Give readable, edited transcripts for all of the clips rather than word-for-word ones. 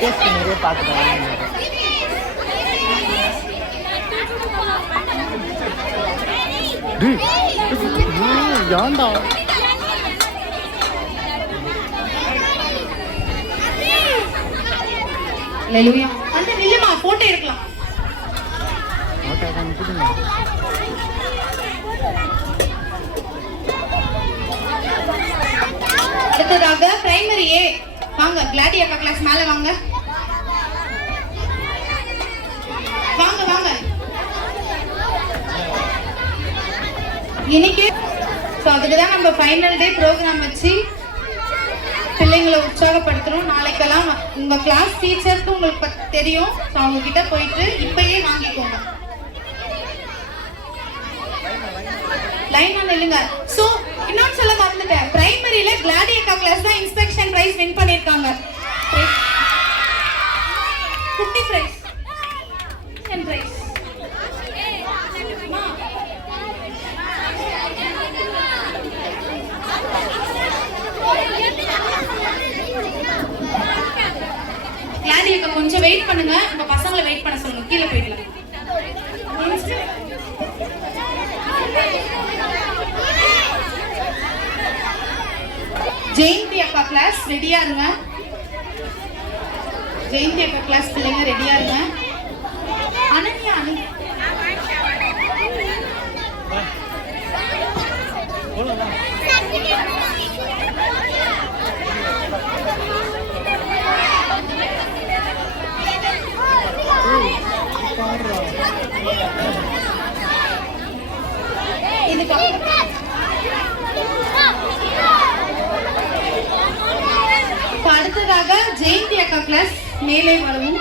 Post நிறைய பார்த்துட்டேன். ஏன்டா வந்து நில்லுமா, போட்டோ எடுக்கலாம். அடுத்ததாக பிரைமரி ஏ வாங்க, கிளாடி அக்கா கிளாஸ் மேல வாங்க வாங்க வாங்க. இன்னைக்கு அதுக்குதான் நம்ம ஃபைனல் டே ப்ரோக்ராம் வச்சு பிள்ளைங்களை உற்சாகப்படுத்துறோம். நாளைக்கெல்லாம் உங்க கிளாஸ் டீச்சருக்கு உங்களுக்கு தெரியும், அவங்க கிட்ட போயிட்டு இப்பயே வாங்கிக்கோங்க. லைனா நில்லுங்க. சோ இன்னொன்னு சொல்ல மறந்துட்டேன், பிரைமரியில கிளாடி அக்கா கிளாஸ் தான் இன்ஸ்பெக்ஷன் பிரைஸ் வின் பண்ணிருக்காங்க. குட்டி பிரைஸ் பிரைஸ் கிளாடி அக்கா கொஞ்சம் வெயிட் பண்ணுங்க, உங்க பசங்களை வெயிட் பண்ண சொல்லுங்க, கீழே போயிடலாம். ஜெயந்தி அக்கா கிளாஸ் ரெடியா இருங்க. ஜெயந்தி அக்கா கிளாஸ் பிள்ளைங்க ரெடியா இருங்க. அனன்யா அடுத்ததாக ஜெயந்தி அக்கா கிளாஸ் மேலே வரவும்.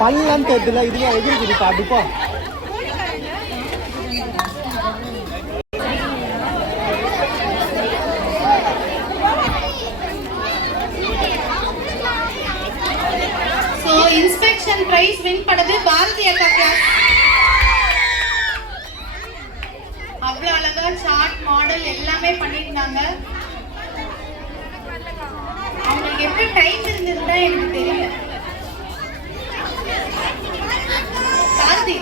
பல்லாம் தெரியல, இதுல எதிர்க்கு பாடுப்பா. இன்ஸ்பெக்ஷன் பிரைஸ் வின் பண்ணது பாரதி அக்கா கிளாஸ். அவ்வளவு அழகா சார்ட் மாடல் எல்லாமே பண்ணிருந்தாங்க. அவங்களுக்கு எப்படி டைம் இருந்ததுன்னா எனக்கு தெரியல. பாரதி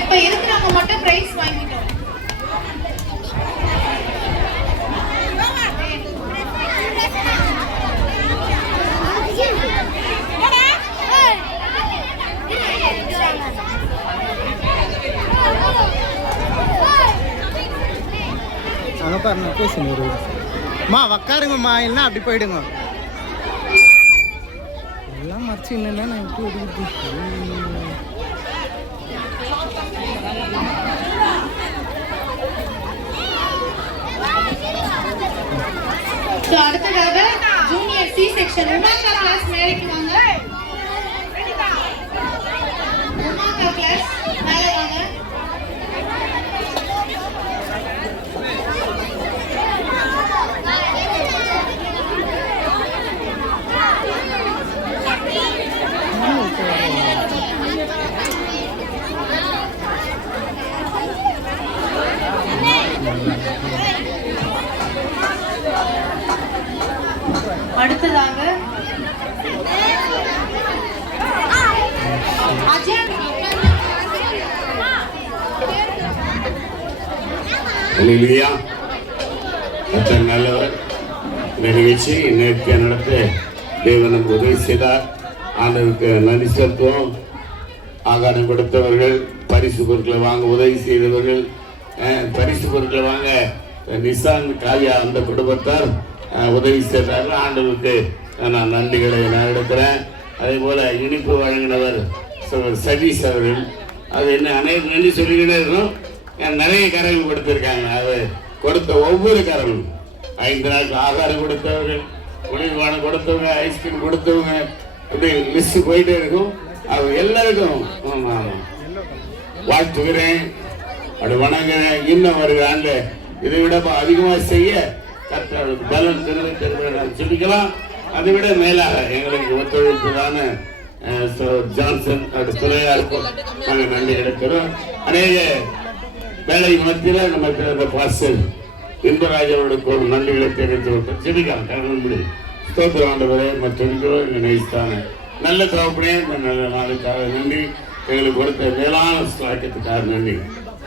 இப்ப இருக்கிறவங்க மட்டும் பிரைஸ் வாங்கிட்டோம். அங்கே பாருங்க பேசுங்க, மா உக்காருங்கம்மா, இல்லைன்னா அப்படி போயிடுங்க. எல்லாம் மறைச்சு இல்லைன்னா நான் எப்படி எடுக்கிறது? அடுத்ததாக ஜூனியர் சி செக்ஷன் உமாக்கா கிளாஸ் மேலேக்கு வாங்க. உமாக்கா கிளாஸ் மேலே வாங்க. அடுத்ததாக நல்லவர். இந்த நிகழ்ச்சி நேற்று நடத்த தேவன் நமக்கு உதவி செய்தார். ஆண்டவருக்கு நன்றி செலுத்துவோம். ஆகாரம் கொடுத்தவர்கள், பரிசு பொருட்களை வாங்க உதவி செய்தவர்கள், பரிசு பொருட்களை வாங்க நிசான் காவியா அந்த குடும்பத்தார் உதவி செய்தார்கள். ஆண்டவருக்கு நான் நன்றிகளை நான் எடுக்கிறேன். அதே போல் இனிப்பு வழங்கினவர் சதீஷ் அவர்கள், அது என்ன அனைத்து நன்றி சொல்லிக்கிட்டே இருக்கணும். நிறைய கரங்கள் கொடுத்துருக்காங்க. அது கொடுத்த ஒவ்வொரு கரங்களும் 5 நாட்கள் ஆகாரம் கொடுத்தவர்கள், குளிர்பானம் கொடுத்தவங்க, ஐஸ்கிரீம் கொடுத்தவங்க, அப்படி லிஸ்ட் போயிட்டே இருக்கும். அது எல்லாருக்கும் வாழ்த்துகிறேன், அப்படி வணங்குறேன். இன்னும் ஒரு ஆண்டில் இதை விட அதிகமாக செய்ய கர்த்தருக்கு பலன் தெரிவித்து சொல்லிக்கலாம். அதை விட மேலாக எங்களுக்கு ஒத்துழைப்புதான ஜான்சன் துறையாருக்கும் நாங்கள் நன்றி எடுக்கிறோம். அநேக வேலை மத்தியில் நமக்கு அந்த பாஸ்டர் இன்பராஜனுக்கு ஒரு நன்றிகளை தெரிவித்து ஜெபிக்கலாம். கடவுள் ஸ்தோத்திரம் ஆண்டவரே மற்றும் நினைத்தான நல்ல தகப்பனே, நல்ல நாளுக்காக நன்றி. எங்களுக்கு கொடுத்த மேலான சாக்கியத்துக்காக நன்றி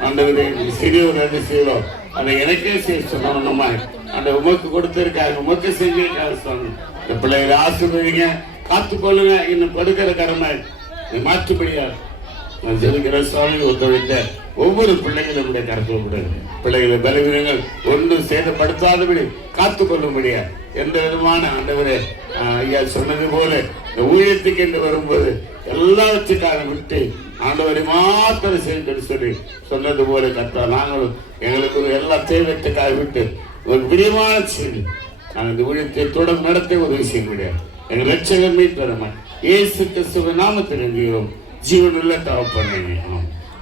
ஆண்டவரே. சிறிய ஒரு ரெண்டு செய்யலாம் அதை எனக்கே செய்ய சொன்னோம். நம்ம அந்த உமக்கு கொடுத்திருக்காங்க, உமக்கு செஞ்சிருக்காங்க சொன்னோம். இந்த பிள்ளைகளை ஆசிர்வதிங்க, காத்துக்கொள்ளுங்க. இன்னும் கொடுக்கிற கடமை மாற்றுபடியா நான் ஜெபிக்கிற சுவாமி ஒத்துழைத்த ஒவ்வொரு பிள்ளைகளும் கருத்தில் விடுங்க. பிள்ளைகளை பலவீனங்கள் ஒன்றும் சேதப்படுத்தாதபடி காத்துக்கொள்ளும்படியா எந்த விதமான ஆண்டவரே ஐயா சொன்னது போல இந்த ஊழியத்துக்கு என்று வரும்போது எல்லாவற்றுக்காக விட்டு ஆண்டவரை மாத்திரம் செய்து சொல்லி சொன்னது போல கத்தா நாங்களும் எங்களுக்கு ஒரு எல்லா தேவையத்துக்காக விட்டு ஒரு பிரியமான செய்தி நாங்கள் இந்த ஊழியத்தை தொடர்ந்து நடத்த உதவி செய்ய முடியாது. எங்கள் ரட்சகர் மீட்பரமா இயேசு கிறிஸ்துவ நாமத்தில் என்கிறோம். ஜீவனுள்ள தகப்பனே,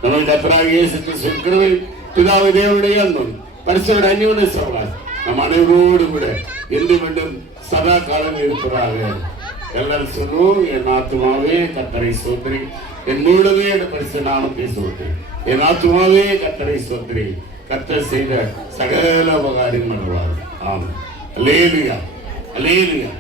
நம்ம கர்த்தராகிய இயேசு கிறிஸ்துவின் கிருபை, பிதாவை தேவனுடைய அன்பும் பரிசுத்த அந்யோன்ய சகவாசம் நம் அனைவரோடு கூட என்றும் மீண்டும் சதா காலம் இருப்பதாக. எல்லாரும் சொல்லுவோம், என் ஆத்துமாவே கர்த்தரை ஸ்தோத்திரி, என் முழுவே பரிசுத்த நாமத்தை ஸ்தோத்திரி, என் ஆத்துமாவே கர்த்தரை ஸ்தோத்திரி, கர்த்தர் செய்த சகல உபகாரம் பண்ணுவார். ஆமாம். அல்லேலூயா, அல்லேலூயா.